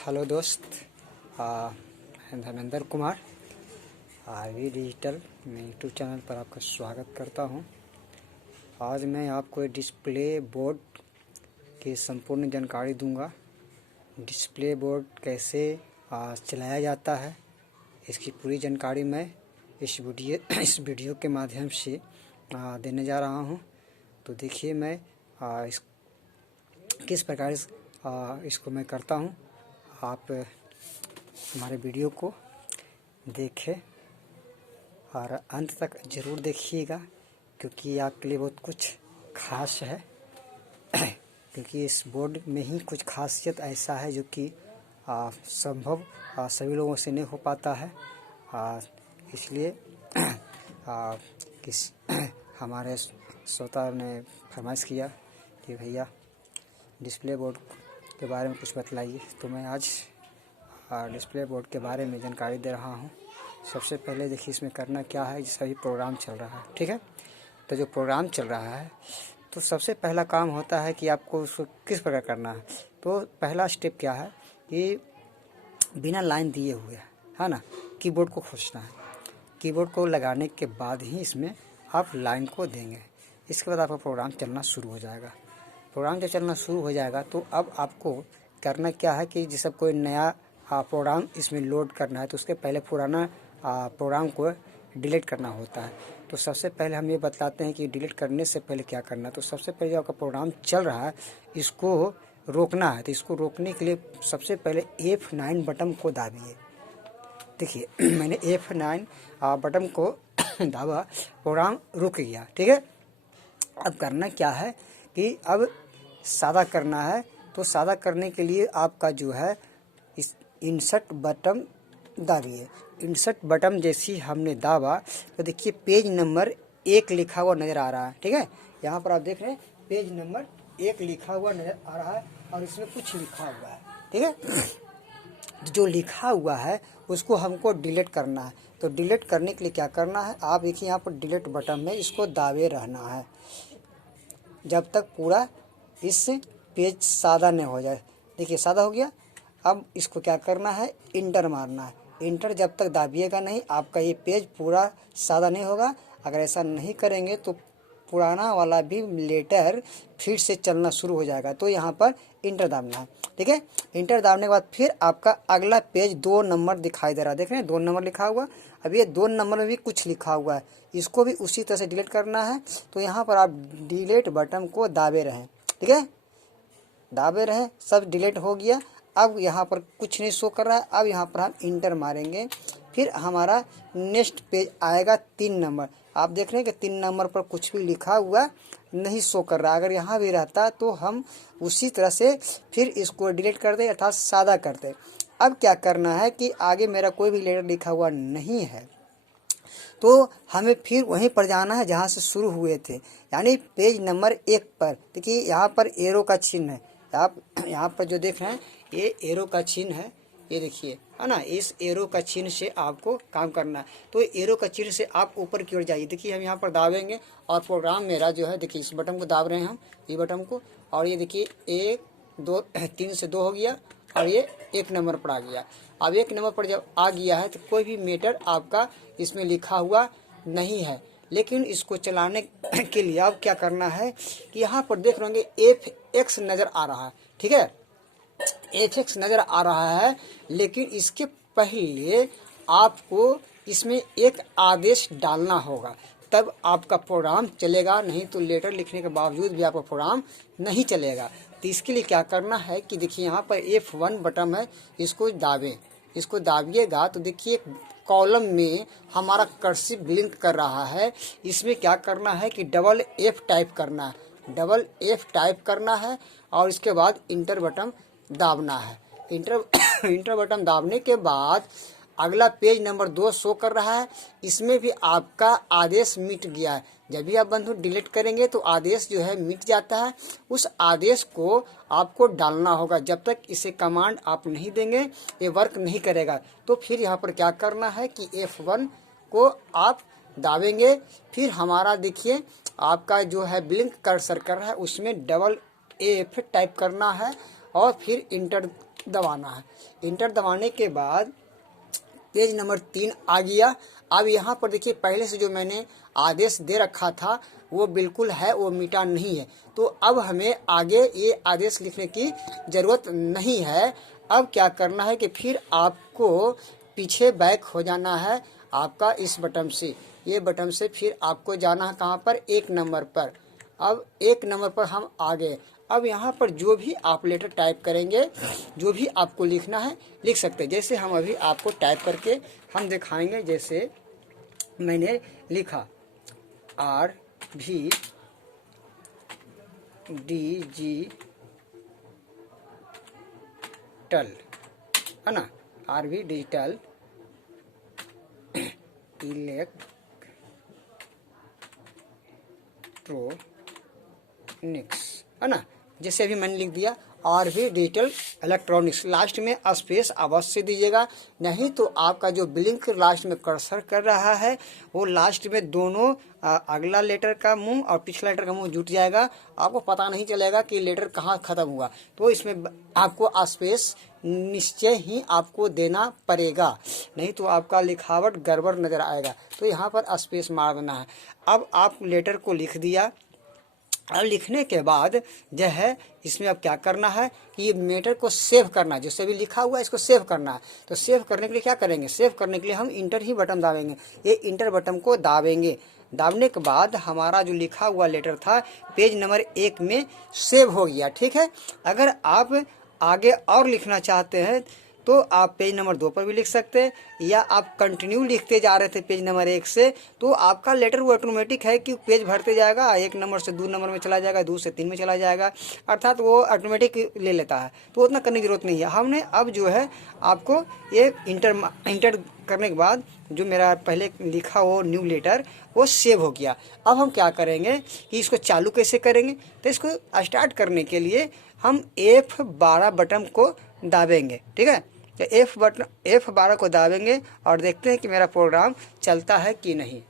Hello दोस्त, मैं Dharmendra Kumar RV digital में यूट्यूब चैनल पर आपका स्वागत करता हूं। आज मैं आपको डिस्प्ले बोर्ड की संपूर्ण जानकारी दूंगा। डिस्प्ले बोर्ड कैसे चलाया जाता है, इसकी पूरी जानकारी मैं इस वीडियो के माध्यम से देने जा रहा हूं। तो देखिए मैं किस प्रकार इसको मैं करता हूं। आप हमारे वीडियो को देखें और अंत तक ज़रूर देखिएगा, क्योंकि आपके लिए बहुत कुछ खास है। क्योंकि इस बोर्ड में ही कुछ खासियत ऐसा है जो कि संभव सभी लोगों से नहीं हो पाता है। इसलिए हमारे श्रोता ने फरमाइश किया कि भैया डिस्प्ले बोर्ड के बारे में कुछ बतलाइए। तो मैं आज डिस्प्ले बोर्ड के बारे में जानकारी दे रहा हूं। सबसे पहले देखिए इसमें करना क्या है। जैसा भी प्रोग्राम चल रहा है, ठीक है, तो जो प्रोग्राम चल रहा है तो सबसे पहला काम होता है कि आपको उसको किस प्रकार करना है। तो पहला स्टेप क्या है कि बिना लाइन दिए हुए है ना, कीबोर्ड को खोजना है। कीबोर्ड को लगाने के बाद ही इसमें आप लाइन को देंगे। इसके बाद आपका प्रोग्राम चलना शुरू हो जाएगा। प्रोग्राम जब चलना शुरू हो जाएगा तो अब आपको करना क्या है कि जैसे कोई नया प्रोग्राम इसमें लोड करना है तो उसके पहले पुराना प्रोग्राम को डिलीट करना होता है। तो सबसे पहले हम ये बताते हैं कि डिलीट करने से पहले क्या करना है। तो सबसे पहले जो आपका प्रोग्राम चल रहा है इसको रोकना है। तो इसको रोकने के लिए सबसे पहले F9 बटन को दाबिए। देखिए मैंने F9 बटन को दाबा, प्रोग्राम रुक गया, ठीक है। अब करना क्या है कि अब सादा करना है। तो सादा करने के लिए आपका जो है इस इंसर्ट बटन दाबिए। इंसर्ट बटन जैसी हमने दाबा तो देखिए पेज नंबर 1 लिखा हुआ नज़र आ रहा है, ठीक है। यहाँ पर आप देख रहे हैं पेज नंबर 1 लिखा हुआ नज़र आ रहा है और इसमें कुछ लिखा हुआ है, ठीक है। जो लिखा हुआ है उसको हमको डिलीट करना है। तो डिलीट करने के लिए क्या करना है, आप देखिए यहाँ पर डिलीट बटन में इसको दाबे रहना है जब तक पूरा इस पेज सादा नहीं हो जाए। देखिए सादा हो गया। अब इसको क्या करना है, इंटर मारना है। इंटर जब तक दाबिएगा नहीं आपका ये पेज पूरा सादा नहीं होगा। अगर ऐसा नहीं करेंगे तो पुराना वाला भी लेटर फिर से चलना शुरू हो जाएगा। तो यहाँ पर इंटर दाबना है, ठीक है। इंटर दाबने के बाद फिर आपका अगला पेज 2 नंबर दिखाई दे रहा है, देख रहे हैं 2 नंबर लिखा हुआ। अब ये 2 नंबर में भी कुछ लिखा हुआ है, इसको भी उसी तरह से डिलीट करना है। तो यहाँ पर आप डिलीट बटन को दाबे रहें, ठीक है, दाबे रहें। सब डिलीट हो गया। अब यहाँ पर कुछ नहीं शो कर रहा है। अब यहाँ पर हम इंटर मारेंगे, फिर हमारा नेक्स्ट पेज आएगा 3 नंबर। आप देख रहे हैं कि 3 नंबर पर कुछ भी लिखा हुआ नहीं शो कर रहा। अगर यहाँ भी रहता तो हम उसी तरह से फिर इसको डिलीट कर दें, अर्थात सादा कर दें। अब क्या करना है कि आगे मेरा कोई भी लेटर लिखा हुआ नहीं है तो हमें फिर वहीं पर जाना है जहाँ से शुरू हुए थे, यानी पेज नंबर 1 पर। देखिए यहाँ पर एरो का चिन्ह है। आप यहाँ पर जो देख रहे हैं ये एरो का चिन्ह है, ये देखिए, है ना। इस एरो का चिन्ह से आपको काम करना है। तो एरो का चिन्ह से आप ऊपर की ओर जाइए। देखिए हम यहाँ पर दाबेंगे और प्रोग्राम मेरा जो है, देखिए इस बटन को दाब रहे हैं हम, ये बटन को, और ये देखिए 1 2 3 से 2 हो गया और ये 1 नंबर पर आ गया। अब 1 नंबर पर जब आ गया है तो कोई भी मैटर आपका इसमें लिखा हुआ नहीं है। लेकिन इसको चलाने के लिए अब क्या करना है कि यहाँ पर देख रहे होंगे FX नज़र आ रहा है, ठीक है, FX नज़र आ रहा है। लेकिन इसके पहले आपको इसमें एक आदेश डालना होगा, तब आपका प्रोग्राम चलेगा। नहीं तो लेटर लिखने के बावजूद भी आपका प्रोग्राम नहीं चलेगा। तो इसके लिए क्या करना है कि देखिए यहाँ पर F1 बटन है, इसको दाबें। इसको दाबिएगा तो देखिए कॉलम में हमारा कर्सिव ब्लिंक कर रहा है। इसमें क्या करना है कि डबल F टाइप करना है, डबल F टाइप करना है और इसके बाद इंटर बटन दाबना है। इंटर बटन दाबने के बाद अगला पेज नंबर 2 शो कर रहा है। इसमें भी आपका आदेश मिट गया है। जब भी आप बंधु डिलीट करेंगे तो आदेश जो है मिट जाता है। उस आदेश को आपको डालना होगा। जब तक इसे कमांड आप नहीं देंगे ये वर्क नहीं करेगा। तो फिर यहाँ पर क्या करना है कि F1 को आप दाबेंगे। फिर हमारा देखिए आपका जो है ब्लिंक कर्सर कर रहा है, उसमें डबल F टाइप करना है और फिर इंटर दबाना है। इंटर दबाने के बाद पेज नंबर 3 आ गया। अब यहाँ पर देखिए पहले से जो मैंने आदेश दे रखा था वो बिल्कुल है, वो मिटा नहीं है। तो अब हमें आगे ये आदेश लिखने की ज़रूरत नहीं है। अब क्या करना है कि फिर आपको पीछे बैक हो जाना है आपका इस बटन से, ये बटन से फिर आपको जाना है कहाँ पर, 1 नंबर पर। अब 1 नंबर पर हम आ गए। अब यहाँ पर जो भी आप लेटर टाइप करेंगे, जो भी आपको लिखना है लिख सकते हैं। जैसे हम अभी आपको टाइप करके हम दिखाएंगे। जैसे मैंने लिखा RV डिजिटल, है ना, RV डिजिटल इलेक्ट्रॉनिक्स, है ना। जैसे अभी मैंने लिख दिया RV डिजिटल इलेक्ट्रॉनिक्स। लास्ट में स्पेस अवश्य दीजिएगा, नहीं तो आपका जो ब्लिंक लास्ट में कर्सर कर रहा है वो लास्ट में दोनों अगला लेटर का मुंह और पिछला लेटर का मुंह जुट जाएगा। आपको पता नहीं चलेगा कि लेटर कहाँ ख़त्म हुआ। तो इसमें आपको स्पेस निश्चय ही आपको देना पड़ेगा, नहीं तो आपका लिखावट गड़बड़ नज़र आएगा। तो यहाँ पर स्पेस मार देना है। अब आप लेटर को लिख दिया। और लिखने के बाद जो है इसमें अब क्या करना है कि ये मैटर को सेव करना है। जैसे भी लिखा हुआ है इसको सेव करना है। तो सेव करने के लिए क्या करेंगे, सेव करने के लिए हम इंटर ही बटन दाबेंगे। ये इंटर बटन को दाबेंगे। दाबने के बाद हमारा जो लिखा हुआ लेटर था पेज नंबर 1 में सेव हो गया। ठीक है। अगर आप आगे और लिखना चाहते हैं तो आप पेज नंबर 2 पर भी लिख सकते हैं, या आप कंटिन्यू लिखते जा रहे थे पेज नंबर 1 से तो आपका लेटर वो ऑटोमेटिक है कि पेज भरते जाएगा, 1 नंबर से 2 नंबर में चला जाएगा, 2 से 3 में चला जाएगा, अर्थात वो ऑटोमेटिक ले लेता है। तो उतना करने की जरूरत नहीं है। हमने अब जो है आपको ये इंटर करने के बाद जो मेरा पहले लिखा वो न्यू लेटर वो सेव हो गया। अब हम क्या करेंगे कि इसको चालू कैसे करेंगे, तो इसको स्टार्ट करने के लिए हम F12 बटन को दाबेंगे। ठीक है। तो F12 को दाबेंगे और देखते हैं कि मेरा प्रोग्राम चलता है कि नहीं।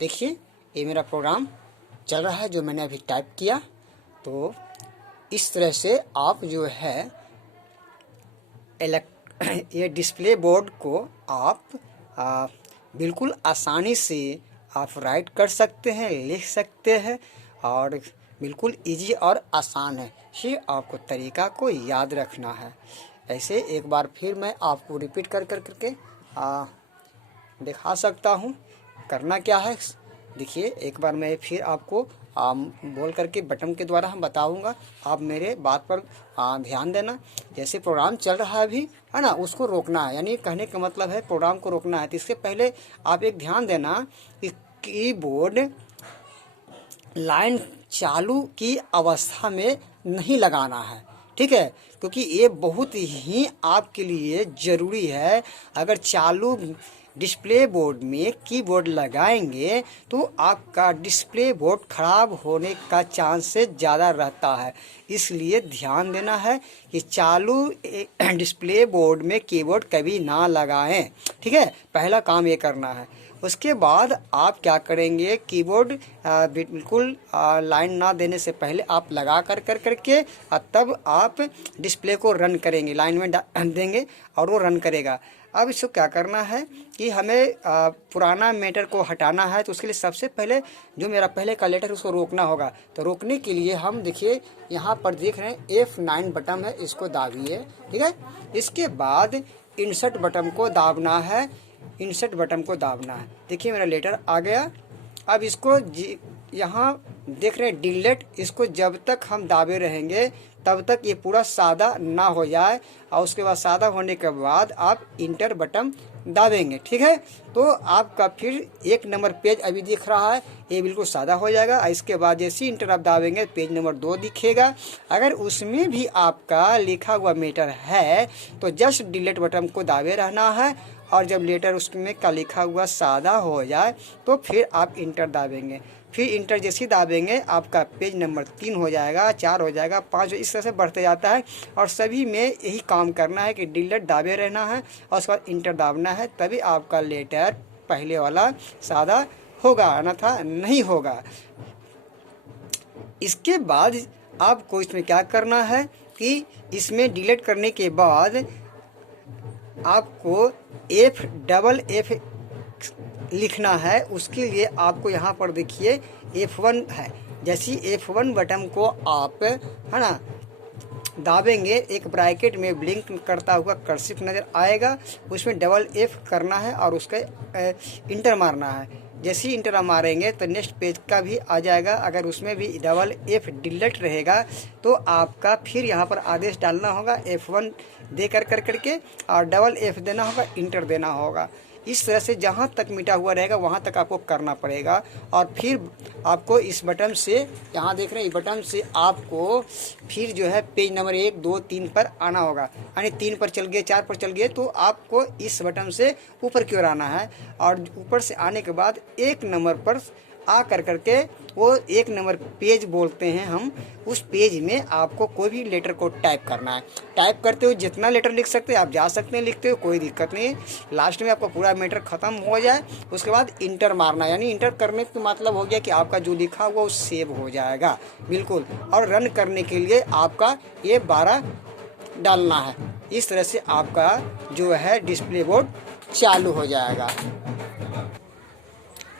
देखिए ये मेरा प्रोग्राम चल रहा है जो मैंने अभी टाइप किया। तो इस तरह से आप जो है ये डिस्प्ले बोर्ड को आप बिल्कुल आसानी से आप राइट कर सकते हैं, लिख सकते हैं, और बिल्कुल इजी और आसान है। सिर्फ आपको तरीका को याद रखना है। ऐसे एक बार फिर मैं आपको रिपीट कर करके दिखा सकता हूँ। करना क्या है देखिए, एक बार मैं फिर आपको बोल करके बटन के द्वारा हम बताऊंगा। आप मेरे बात पर ध्यान देना। जैसे प्रोग्राम चल रहा है अभी, है ना, उसको रोकना है। यानी कहने का मतलब है प्रोग्राम को रोकना है। तो इससे पहले आप एक ध्यान देना कि कीबोर्ड लाइन चालू की अवस्था में नहीं लगाना है। ठीक है, क्योंकि ये बहुत ही आपके लिए ज़रूरी है। अगर चालू डिस्प्ले बोर्ड में कीबोर्ड लगाएंगे तो आपका डिस्प्ले बोर्ड ख़राब होने का चांसेस ज़्यादा रहता है। इसलिए ध्यान देना है कि चालू डिस्प्ले बोर्ड में कीबोर्ड कभी ना लगाएं। ठीक है, पहला काम ये करना है। उसके बाद आप क्या करेंगे, कीबोर्ड बिल्कुल लाइन ना देने से पहले आप लगा करके तब आप डिस्प्ले को रन करेंगे, लाइन में देंगे और वो रन करेगा। अब इसको क्या करना है कि हमें पुराना मैटर को हटाना है। तो उसके लिए सबसे पहले जो मेरा पहले का लेटर उसको रोकना होगा। तो रोकने के लिए हम देखिए यहाँ पर देख रहे हैं F9 बटन है, इसको दाबिए। ठीक है, इसके बाद इंसर्ट बटन को दाबना है। इंसर्ट बटन को दाबना है। देखिए मेरा लेटर आ गया। अब इसको यहाँ देख रहे हैं डिलीट, इसको जब तक हम दाबे रहेंगे तब तक ये पूरा सादा ना हो जाए, और उसके बाद सादा होने के बाद आप इंटर बटन दाबेंगे। ठीक है, तो आपका फिर 1 नंबर पेज अभी दिख रहा है, ये बिल्कुल सादा हो जाएगा। इसके बाद जैसे इंटर आप दाबेंगे पेज नंबर 2 दिखेगा। अगर उसमें भी आपका लिखा हुआ मैटर है तो जस्ट डिलीट बटन को दाबे रहना है, और जब लेटर उसमें का लिखा हुआ सादा हो जाए तो फिर आप इंटर दाबेंगे। फिर इंटर जैसे दाबेंगे आपका पेज नंबर 3 हो जाएगा, 4 हो जाएगा, 5 इस तरह से बढ़ते जाता है। और सभी में यही काम करना है कि डिलीट दाबे रहना है और उसके बाद इंटर दाबना है, तभी आपका लेटर पहले वाला सादा होगा, अन्यथा नहीं होगा। इसके बाद आपको इसमें क्या करना है कि इसमें डिलीट करने के बाद आपको F लिखना है। उसके लिए आपको यहाँ पर देखिए F1 है, जैसे F1 बटन को आप है ना दाबेंगे, एक ब्रैकेट में ब्लिंक करता हुआ कर्सिव नज़र आएगा, उसमें F करना है और उसका इंटर मारना है। जैसे ही इंटर मारेंगे तो नेक्स्ट पेज का भी आ जाएगा। अगर उसमें भी F डिलीट रहेगा तो आपका फिर यहाँ पर आदेश डालना होगा F1 दे करके और F देना होगा, इंटर देना होगा। इस तरह से जहाँ तक मिटा हुआ रहेगा वहाँ तक आपको करना पड़ेगा। और फिर आपको इस बटन से, यहाँ देख रहे हैं, इस बटन से आपको फिर जो है पेज नंबर 1, 2, 3 पर आना होगा। यानी 3 पर चल गए, 4 पर चल गए तो आपको इस बटन से ऊपर की ओर आना है। और ऊपर से आने के बाद 1 नंबर पर आ करके वो 1 नंबर पेज बोलते हैं हम, उस पेज में आपको कोई भी लेटर को टाइप करना है। टाइप करते हुए जितना लेटर लिख सकते हैं आप जा सकते हैं, लिखते हो कोई दिक्कत नहीं। लास्ट में आपका पूरा मैटर ख़त्म हो जाए उसके बाद इंटर मारना, यानी इंटर करने का मतलब हो गया कि आपका जो लिखा हुआ वो सेव हो जाएगा बिल्कुल। और रन करने के लिए आपका ये 12 डालना है। इस तरह से आपका जो है डिस्प्ले बोर्ड चालू हो जाएगा।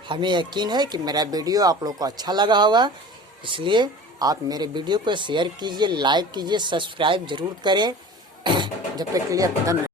हमें यकीन है कि मेरा वीडियो आप लोग को अच्छा लगा होगा, इसलिए आप मेरे वीडियो को शेयर कीजिए, लाइक कीजिए, सब्सक्राइब जरूर करें। जब तक के लिए धन्यवाद।